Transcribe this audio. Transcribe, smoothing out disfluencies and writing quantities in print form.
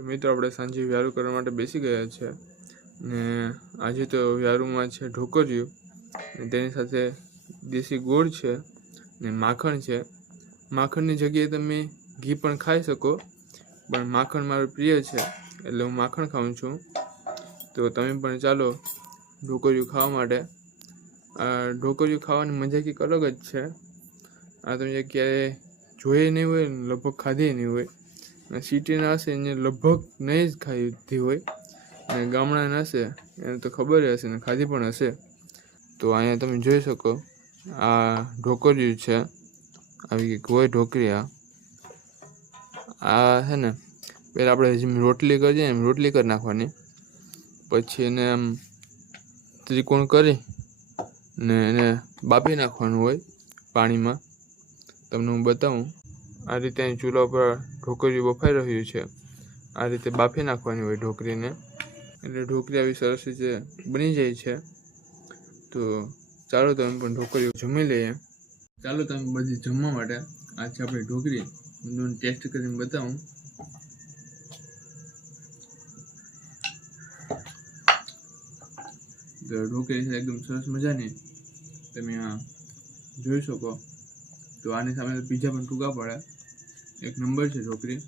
તો મિત્રો આપણે સાંજે વ્યારું કરવા માટે બેસી ગયા છે ને આજે તો વ્યારુમાં છે ઢોકળિયું ને તેની સાથે દેશી ગોળ છે ને માખણ છે. માખણની જગ્યાએ તમે ઘી પણ ખાઈ શકો, પણ માખણ મારું પ્રિય છે એટલે હું માખણ ખાઉં છું. તો તમે પણ ચાલો ઢોકળિયું ખાવા માટે. આ ઢોકળિયું ખાવાની મજા કંઈક અલગ જ છે. આ તમે ક્યારેય જોઈએ નહીં હોય ને લગભગ ખાધી નહીં હોય. સિટીના હશે એને લગભગ નહીં જ ખાધી હોય, અને ગામડાના હશે એને તો ખબર હશે ને ખાધી પણ હશે. તો અહીંયા તમે જોઈ શકો આ ઢોકળિયું છે, આવી કંઈક હોય ઢોકળી. આ છે ને પહેલાં આપણે જેમ રોટલી કરીએ એમ રોટલી કરી નાખવાની, પછી એને આમ ત્રિકોણ કરી ને એને બાફી નાખવાનું હોય પાણીમાં. તમને હું બતાવું. આ રીતે અહીં ચૂલા પર ઢોકળિયું બફાઈ રહ્યું છે. આ રીતે બાફી નાખવાની હોય ઢોકળીને, એટલે ઢોકળી આવી સરસ રીતે બની જાય છે. તો ચાલો તમે પણ ઢોકળીઓ જમી લઈએ. ચાલો તમે બધી જમવા માટે. આ છે આપણી ઢોકળી. હું ટેસ્ટ કરીને બતાવું. તો ઢોકળી છે એકદમ સરસ મજાની, તમે આ જોઈ શકો. તો આની સામે તો બીજા પણ ટૂંકા પડે. એક નંબર છે ઢોકળી.